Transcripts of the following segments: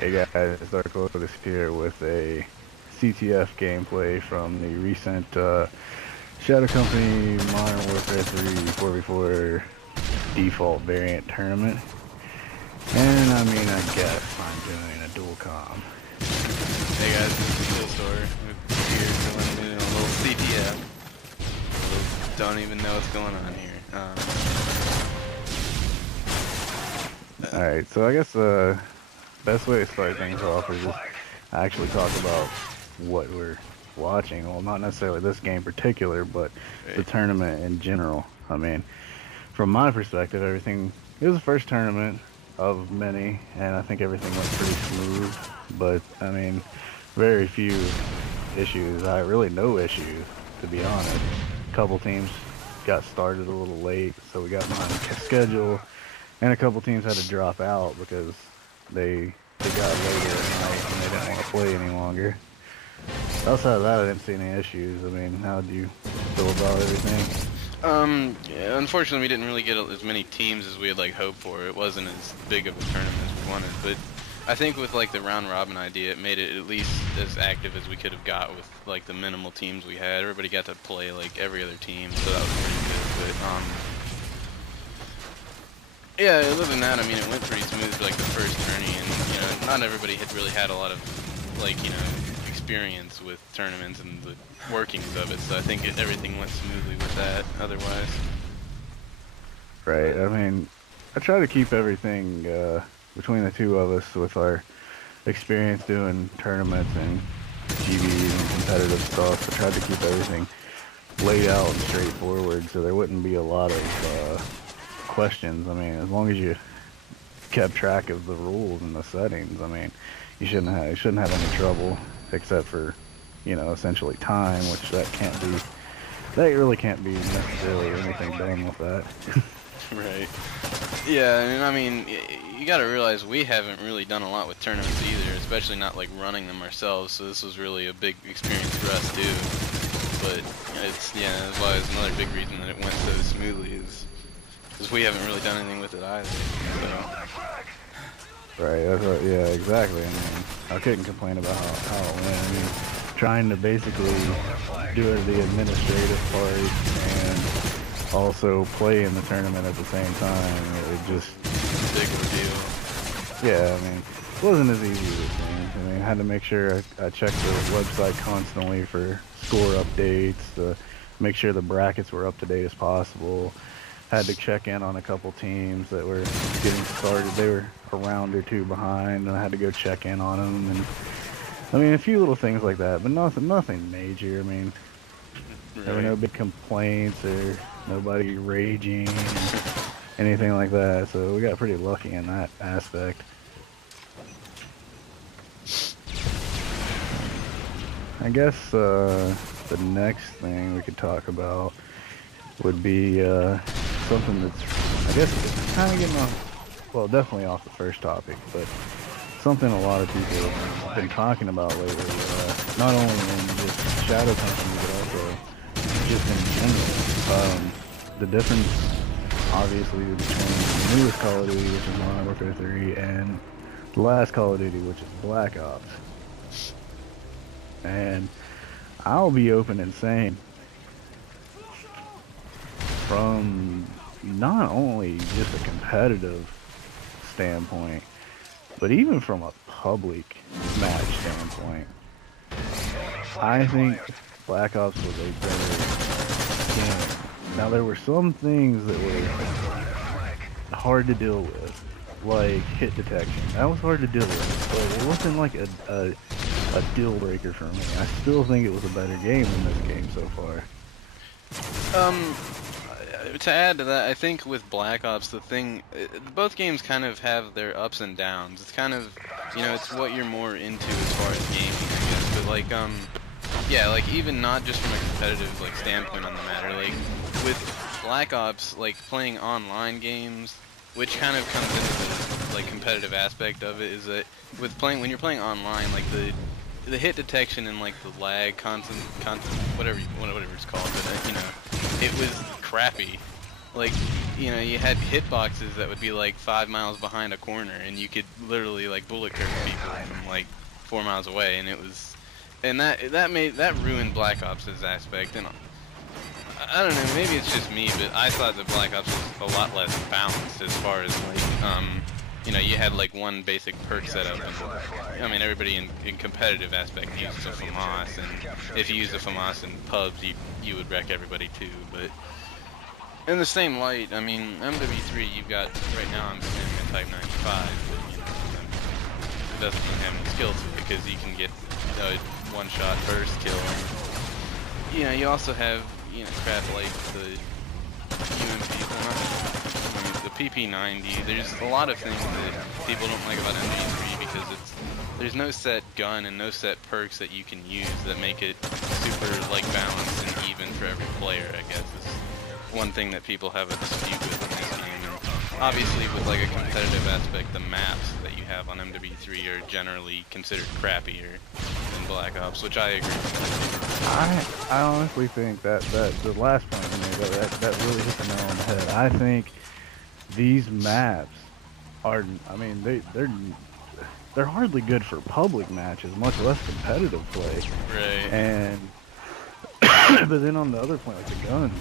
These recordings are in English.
Hey guys, DarkLotus here with a CTF gameplay from the recent Shadow Company Modern Warfare 3 4v4 default variant tournament. And I mean, I guess I'm doing a dual comm. Hey guys, this is Kewlstore. We're here doing a little CTF. Don't even know what's going on here. Alright, so I guess the best way to start things off is just actually talk about what we're watching. Well, not necessarily this game in particular, but the tournament in general. I mean, from my perspective, it was the first tournament of many, and I think everything went pretty smooth. But, I mean, very few issues. Really no issues, to be honest. A couple teams got started a little late, so we got behind the schedule. And a couple teams had to drop out because they got later at night and they didn't want to play any longer. Outside of that, I didn't see any issues. I mean, how do you feel about everything? Yeah, unfortunately, we didn't really get as many teams as we had hoped for. It wasn't as big of a tournament as we wanted, but I think with the round robin idea, it made it at least as active as we could have got with the minimal teams we had. Everybody got to play every other team, so that was pretty good. But yeah, other than that, I mean, it went pretty smooth for the first tourney, and not everybody had really had a lot of experience with tournaments and the workings of it. So I think everything went smoothly with that. Otherwise, Right. I mean, I try to keep everything between the two of us with our experience doing tournaments and GVs and competitive stuff. I tried to keep everything laid out and straightforward, so there wouldn't be a lot of questions. I mean, as long as you kept track of the rules and the settings, I mean, you shouldn't have any trouble, except for, essentially time, which that really can't be necessarily anything done with that. right? Yeah, and I mean, you got to realize we haven't really done a lot with tournaments either, especially not running them ourselves. So this was really a big experience for us too. But that's why it's another big reason that it went so smoothly is. Because we haven't really done anything with it either. So. Right, yeah, exactly. I mean, I couldn't complain about how it went. I mean, trying to basically do the administrative part and also play in the tournament at the same time, it just... Big ordeal. Yeah, I mean, it wasn't as easy as it seemed. I mean, I had to make sure I checked the website constantly for score updates, to make sure the brackets were up to date as possible. Had to check in on a couple teams that were getting started. They were a round or two behind, and I had to go check in on them. And I mean, a few little things like that, but nothing major. I mean, there were no big complaints or nobody raging, or anything like that. So we got pretty lucky in that aspect. I guess the next thing we could talk about would be something that's, I guess, kind of getting off, well, definitely off the first topic, but something a lot of people have been talking about lately, not only in just Shadow Company, but also just in general. The difference, obviously, between the newest Call of Duty, which is Modern Warfare 3, and the last Call of Duty, which is Black Ops. And I'll be open and saying, from not only just a competitive standpoint, but even from a public match standpoint, I think Black Ops was a better game. Now, there were some things that were hard to deal with, like hit detection. That was hard to deal with, but it wasn't like a deal breaker for me. I still think it was a better game than this game so far. To add to that, I think with Black Ops, both games kind of have their ups and downs. It's kind of, it's what you're more into as far as gaming, I guess. But yeah, even not just from a competitive standpoint on the matter. With Black Ops, playing online games, which kind of comes into the competitive aspect of it, is that when you're playing online, the hit detection and the lag constant whatever it's called, but it was crappy. you know, you had hitboxes that would be like 5 miles behind a corner, and you could literally like bullet curve people from like 4 miles away, and it was, and that ruined Black Ops' aspect. And I don't know, maybe it's just me, but I thought that Black Ops was a lot less balanced as far as like, you know, you had like one basic perk setup, and I mean everybody in competitive aspect uses a FAMAS, and if you use a FAMAS in pubs, you would wreck everybody too. But in the same light, I mean MW3, you've got right now I'm standing at Type 95, but you know, it doesn't really have any skill to it because you can get a one-shot burst kill. And, you know, you also have, you know, crap like the UMP, the PP90. There's a lot of things that people don't like about MW3 because there's no set gun and no set perks that you can use that make it super like balanced and even for every player. I guess is one thing that people have a dispute with in this game. And obviously, with like a competitive aspect, the maps that you have on MW3 are generally considered crappier than Black Ops, which I agree with. I honestly think that the last point you made, that really hit the nail on the head. I think these maps are, I mean, they're hardly good for public matches, much less competitive play. Right. And but then on the other point, like the guns,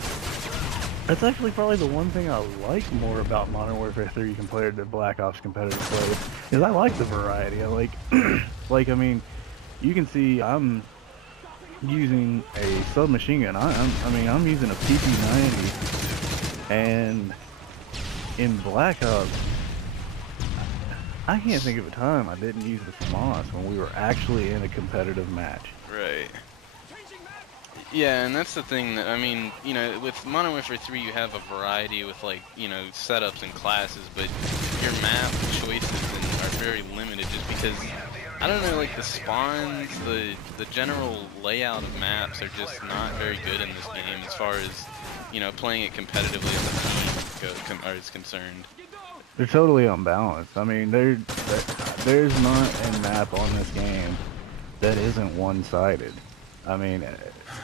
that's actually probably the one thing I like more about Modern Warfare 3 compared to Black Ops competitive play, is I like the variety. I like, like, I mean, you can see I'm using a submachine gun. I mean, I'm using a PP90, and in Black Ops, I can't think of a time I didn't use the FAMAS when we were actually in a competitive match. Right. Yeah, and that's the thing that, I mean, you know, with Modern Warfare 3 you have a variety with, like, you know, setups and classes, but your map choices are very limited just because, I don't know, like, the spawns, the general layout of maps are just not very good in this game as far as, you know, playing it competitively as a team is concerned. They're totally unbalanced. I mean, there's not a map on this game that isn't one-sided. I mean,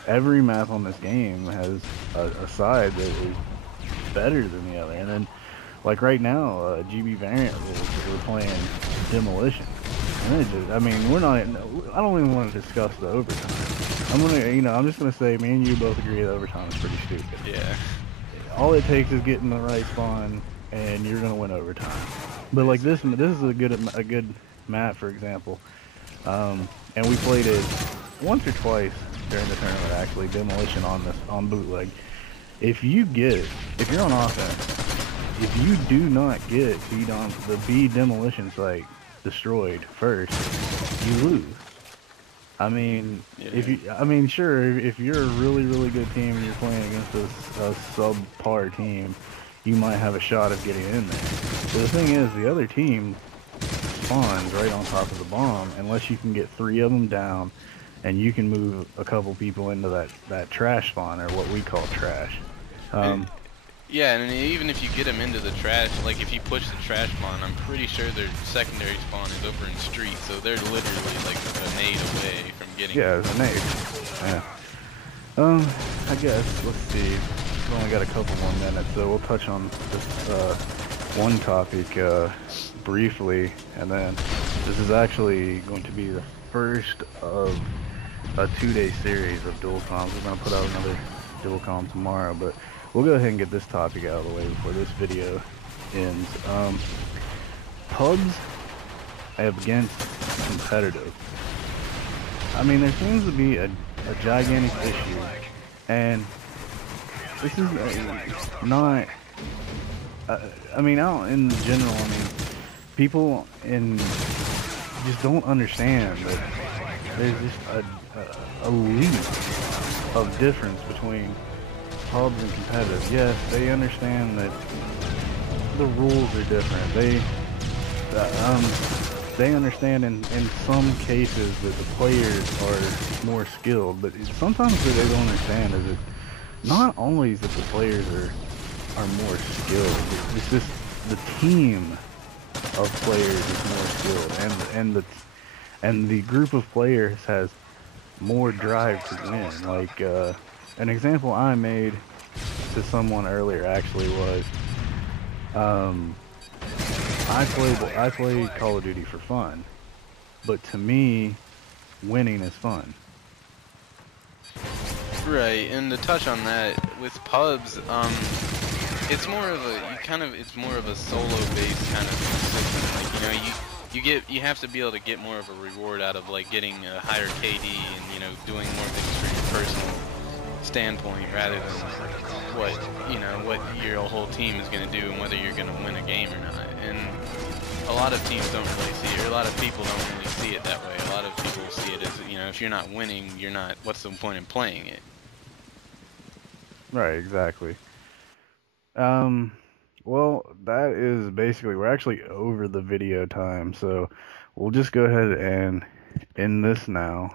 every map on this game has a side that is better than the other. And then, like right now, GB variant rules, we're playing demolition. And it just, I mean, we're not. I don't even want to discuss the overtime. I'm just gonna say, me and you both agree that overtime is pretty stupid. Yeah. All it takes is getting the right spawn, and you're gonna win overtime. But like this is a good map, for example. And we played it once or twice during the tournament, actually, demolition on Bootleg. If you're on offense, if you do not get the B demolition site destroyed first, you lose. I mean, yeah. Sure, if you're a really, really good team and you're playing against a subpar team, you might have a shot of getting in there. But the thing is, the other team spawns right on top of the bomb unless you can get 3 of them down, and you can move a couple people into that trash spawn, or what we call trash. Yeah, and even if you get them into the trash, like if you push the trash spawn, I'm pretty sure their secondary spawn is over in street, so they're literally like a nade away from getting. Yeah, it's a nade. Yeah. I guess, let's see. We've only got a couple more minutes, so we'll touch on this one topic briefly, and then this is actually going to be the first of a 2-day series of dual comms. We're going to put out another dual comm tomorrow, but we'll go ahead and get this topic out of the way before this video ends. Pubs against competitive. I mean, there seems to be a gigantic issue, and this is not. I mean, out in general, I mean, people just don't understand that there's just a leap of difference between pubs and competitive. Yes, they understand that the rules are different. They understand in some cases that the players are more skilled, but sometimes what they don't understand is that not only is that the players are more skilled, it's just the team of players is more skilled, and the group of players has more drive to win. Like an example I made to someone earlier actually was, Um, I play Call of Duty for fun, but to me, winning is fun. Right, and to touch on that, with pubs, it's more of a it's more of a solo based kind of system. Like, you know, you have to be able to get more of a reward out of like getting a higher KD and, you know, doing more things for your personal standpoint rather than what your whole team is going to do and whether you're going to win a game or not. And a lot of teams don't really see it, or a lot of people don't really see it that way. A lot of people see it as, you know, if you're not winning, you're not, what's the point in playing it? Right, exactly. Um, well, that is basically, we're actually over the video time, so we'll just go ahead and end this now.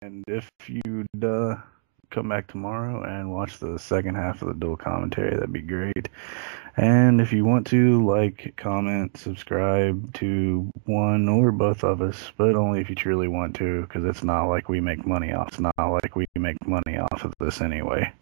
And if you'd come back tomorrow and watch the second half of the dual commentary, that'd be great. And if you want to, like, comment, subscribe to one or both of us, but only if you truly want to, because it's not like we make money off. It's not like we make money off of this anyway.